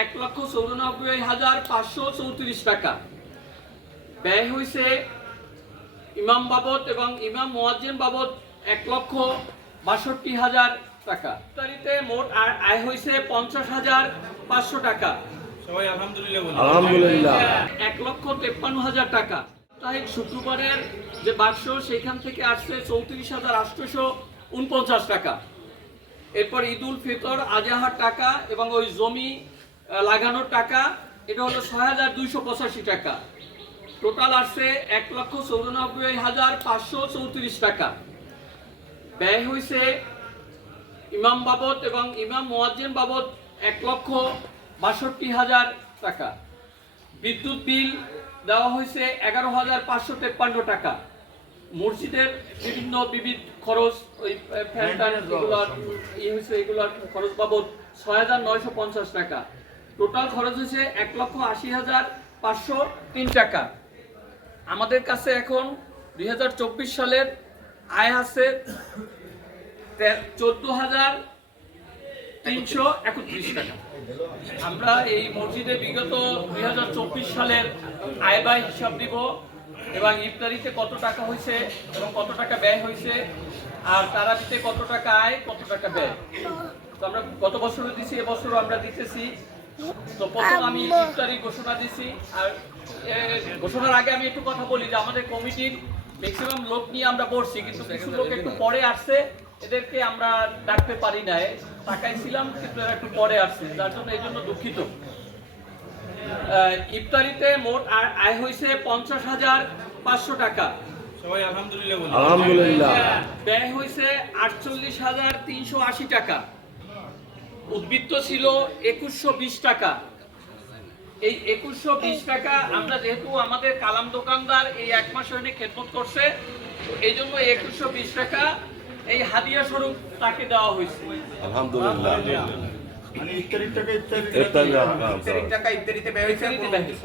এক লক্ষ চৌরানব্বই হাজার পাঁচশো চৌত্রিশ টাকা। ব্যয় হয়েছে ইমাম বাবদ এবং ইমাম মোয়াজ্জেম বাবদ এক লক্ষ বাষট্টি হাজার টাকা। তারিখে মোট আয়- আয় হয়েছে পঞ্চাশ হাজার পাঁচশো টাকা। সবাই আলহামদুলিল্লাহ আলহামদুলিল্লাহ। এক লক্ষ তেপ্পান্ন হাজার টাকা। সাপ্তাহিক শুক্রবারের যে বাক্স সেখান থেকে আসছে চৌত্রিশ হাজার আটশোশো উনপঞ্চাশ টাকা। এরপর ঈদুল ফিতর আজাহার টাকা এবং ওই জমি লাগানোর টাকা এটা হলো ছয় হাজার দুইশো পঁচাশি টাকা। টোটাল আসছে এক লক্ষ চৌরানব্বই হাজার পাঁচশো চৌত্রিশ টাকা। ব্যয় হয়েছে ইমাম বাবদ এবং ইমাম মোয়াজ্জেম বাবদ এক লক্ষ বাষট্টি হাজার টাকা। বিদ্যুৎ বিল দেওয়া হয়েছে এগারো হাজার পাঁচশো তেপ্পান্ন টাকা। মসজিদের বিভিন্ন বিবিধ খরচ ওই ফ্যান এগুলোর ইয়ে হয়েছে এগুলোর খরচ বাবদ ছয় হাজার নয়শো পঞ্চাশ টাকা। টোটাল খরচ হয়েছে এক লক্ষ আশি হাজার পাঁচশো তিন টাকা। আমাদের কাছে এখন দুই হাজার চব্বিশ সালের আয় আছে চোদ্দ হাজার তিনশো একত্রিশ টাকা। আমরা এই মসজিদে বিগত দুই হাজার চব্বিশ সালের আয় ব্যয় হিসাব দিব এবং ইফতারিতে কত টাকা হয়েছে এবং কত টাকা ব্যয় হয়েছে আর তারাবিতে কত টাকা আয়, কত টাকা ব্যয়। তো আমরা গত বছরও দিছি, এবছরও আমরা দিতেছি। তো প্রথম আমি ইফতারি ঘোষণা দিছি। আর ঘোষণার আগে আমি একটু কথা বলি যে আমাদের কমিটির ম্যাক্সিমাম লোক নিয়ে আমরা বসছি কিন্তু কিছু লোক একটু পরে আসছে। এদেরকে আমরা ডাকতে পারি নাই টাকায় ছিলাম কিন্তু এরা একটু পরে আসছে যার জন্য এই জন্য দুঃখিত। আহ, ইফতারিতে মোট আয়- আয় হয়েছে পঞ্চাশ হাজার পাঁচশো টাকা। সবাই আলহামদুলিল্লাহ। ব্যয় হয়েছে আটচল্লিশ হাজার তিনশো আশি টাকা। উদ্বৃত্ত ছিল একুশশো বিশ টাকা। এই একুশশো বিশ টাকা আমরা যেহেতু আমাদের কালাম দোকানদার এই এক মাস হয়নি খেদমত করছে এই জন্য একুশশো বিশ টাকা এই হাদিয়া স্বরূপ তাকে দেওয়া হয়েছে। আলহামদুলিল্লাহ। মানে ইফতারির টাকা হ্যাঁ, হ্যাঁ, ব্যয় হয়েছে।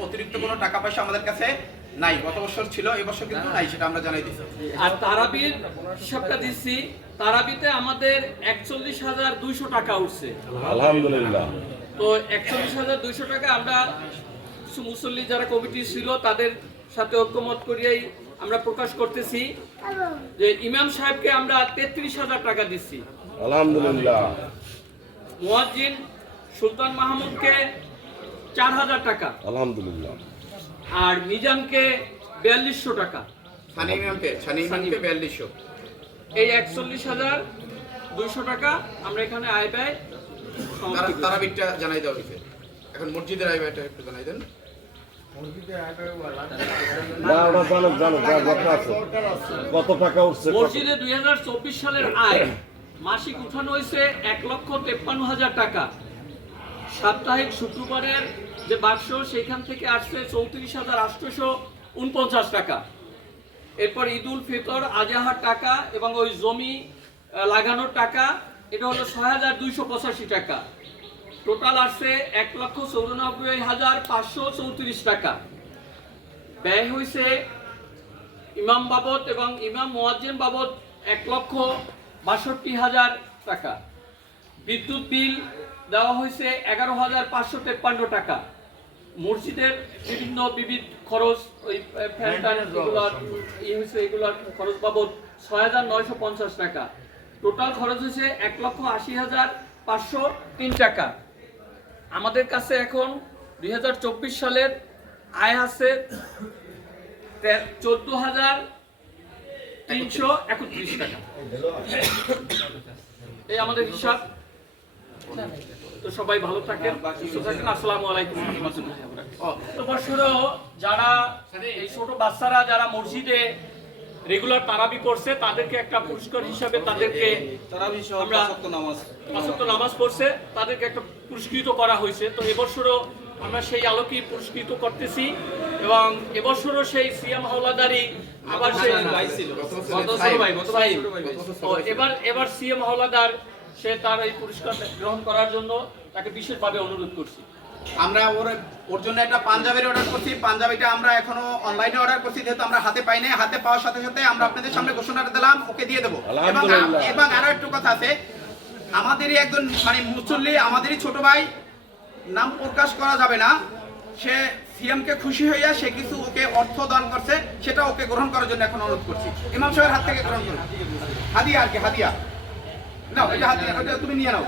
অতিরিক্ত কোনো টাকা পয়সা আমাদের কাছে নাই গত বছর ছিল এবছর কিন্তু নাই সেটা আমরা জানাই দিচ্ছি। আর তারাবির হিসাবটা দিচ্ছি তারাবিতে আমাদের একচল্লিশ হাজার দুইশো টাকা উঠছে। আলহামদুলিল্লাহ। তো একচল্লিশ হাজার দুইশো টাকা আমরা কিছু মুসল্লি যারা কমিটি ছিল তাদের সাথে ঐক্যমত করিয়াই আমরা প্রকাশ করতেছি। যে ইমাম সাহেবকে আমরা তেত্রিশ হাজার টাকা দিচ্ছি। আলহামদুলিল্লাহ। মুয়াজ্জিন সুলতান মাহমুদকে চার হাজার টাকা। আলহামদুলিল্লাহ। আর মিজানকে বিয়াল্লিশশো টাকা। সানি ইমামকে সানি ইমামকে বিয়াল্লিশশো। এই একচল্লিশ হাজার দুইশো টাকা আমরা এখানে আয় ব্যয় তারা সমাপ্তি করি। তারা বিটটা জানাই দেওয়া হয়েছে এখন মসজিদের আইবাটা একটু জানাই দেন। মসজিদে দুই হাজার চব্বিশ সালের আয় মাসিক উঠানো হয়েছে এক লক্ষ তেপ্পান্ন হাজার টাকা। সাপ্তাহিক শুক্রবারের যে বাক্স সেখান থেকে আসছে চৌত্রিশ হাজার আটশোশো উনপঞ্চাশ টাকা। এরপর ঈদুল ফিতর, আজাহার টাকা এবং ওই জমি লাগানোর টাকা, এটা হলো ছয় হাজার দুইশো পঁচাশি টাকা। টোটাল আসছে এক লক্ষ চৌরানব্বই হাজার পাঁচশো চৌত্রিশ টাকা। ব্যয় হয়েছে ইমাম বাবদ এবং ইমাম মোয়াজ্জেম বাবদ এক লক্ষ বাষট্টি হাজার টাকা। বিদ্যুৎ বিল দেওয়া হয়েছে এগারো হাজার পাঁচশো তেপ্পান্ন টাকা। মসজিদের বিভিন্ন বিবিধ খরচ ওই ফ্যান ট্যান এগুলোর হয়েছে এগুলোর খরচ বাবদ ছয় হাজার নয়শো পঞ্চাশ টাকা। টোটাল খরচ হয়েছে এক লক্ষ আশি হাজার পাঁচশো তিন টাকা। আমাদের কাছে এখন দুই হাজার চব্বিশ সালের আয় আছে চোদ্দ হাজার তিনশো একত্রিশ টাকা। এই আমাদের হিসাব। তো সবাই ভালো থাকেন সুস্থ থাকেন আসসালামু আলাইকুম। তো বছরও যারা এই ছোট বাচ্চারা যারা মসজিদে রেগুলার তারাবি করছে তাদেরকে একটা পুরস্কার হিসাবে তাদেরকে আমরা- নামাজ। পড়ছে তাদেরকে একটা পুরস্কৃত করা হয়েছে। তো এবছরও আমরা সেই আলোকেই পুরস্কৃত করতেছি এবং এবছরও সেই সিএম হাওলাদারি আবার সেই এবার এবার সিএম হাওলাদার সে তার এই পুরস্কার গ্রহণ করার জন্য তাকে বিশেষভাবে অনুরোধ করছি। আমরা ওর ওর জন্য একটা পাঞ্জাবের অর্ডার করছি। পাঞ্জাবিটা আমরা এখনও অনলাইনে অর্ডার করছি। যেহেতু আমরা হাতে পাই নাই হাতে পাওয়ার সাথে সাথে আমরা আপনাদের সামনে ঘোষণাটা দিলাম ওকে দিয়ে দেবো। এবং আরও একটু কথা আছে। আমাদেরই একজন মানে মুসল্লি আমাদেরই ছোট ভাই নাম প্রকাশ করা যাবে না। সে সিএমকে খুশি হইয়া সে কিছু ওকে অর্থ দান করছে সেটা ওকে গ্রহণ করার জন্য এখন অনুরোধ করছি। ইমাম সাহেবের হাত থেকে গ্রহণ করুন। হাদিয়া আর কি হাদিয়া। নাও এটা হাতে এটা তুমি নিয়ে নাও।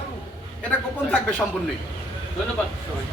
এটা গোপন থাকবে সম্পূর্ণই। ধন্যবাদ সবাই